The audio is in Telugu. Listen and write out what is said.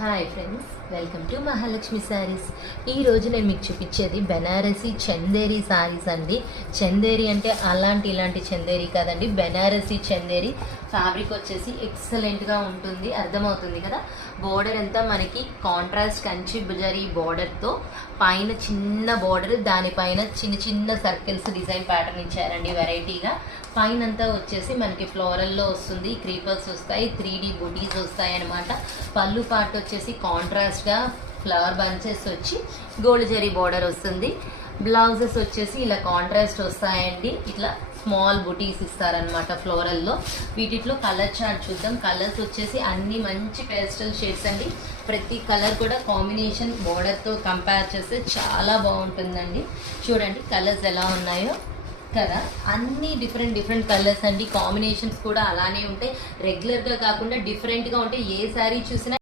Hi friends, welcome to Mahalakshmi saris. ఈరోజు నేను మీకు చూపించేది బెనారసీ చందేరి శారీస్ అండి. చందేరి అంటే ఇలాంటి చందేరి కాదండి, బెనారసీ చందేరి. ఫ్యాబ్రిక్ వచ్చేసి ఎక్సలెంట్గా ఉంటుంది, అర్థమవుతుంది కదా. బోర్డర్ అంతా మనకి కాంట్రాస్ట్ కంచి బుజరీ బోర్డర్తో పైన చిన్న బోర్డర్, దానిపైన చిన్న చిన్న సర్కిల్స్ డిజైన్ ప్యాటర్న్ ఇచ్చారండి వెరైటీగా. పైన అంతా వచ్చేసి మనకి ఫ్లోరల్లో వస్తుంది, క్రీపర్స్ వస్తాయి, 3D బుటీస్ వస్తాయి అనమాట. పళ్ళు పార్ట్ వచ్చేసి కాంట్రాస్ట్గా ఫ్లవర్ బంచెస్ వచ్చి గోల్డ్ జరీ బోర్డర్ వస్తుంది. బ్లౌజెస్ వచ్చేసి ఇలా కాంట్రాస్ట్ వస్తాయండి, ఇట్లా స్మాల్ బుటీస్ ఇస్తారనమాట ఫ్లోరల్లో. వీటిలో కలర్ చార్ట్ చూద్దాం. కలర్స్ వచ్చేసి అన్ని మంచి పేస్టల్ షేడ్స్ అండి. ప్రతి కలర్ కూడా కాంబినేషన్ బోర్డర్తో కంపేర్ చేస్తే చాలా బాగుంటుందండి. చూడండి కలర్స్ ఎలా ఉన్నాయో కదా, అన్ని డిఫరెంట్ కలర్స్ అండి. కాంబినేషన్స్ కూడా అలానే ఉంటాయి, రెగ్యులర్గా కాకుండా డిఫరెంట్గా ఉంటాయి. ఏ శారీ చూసినా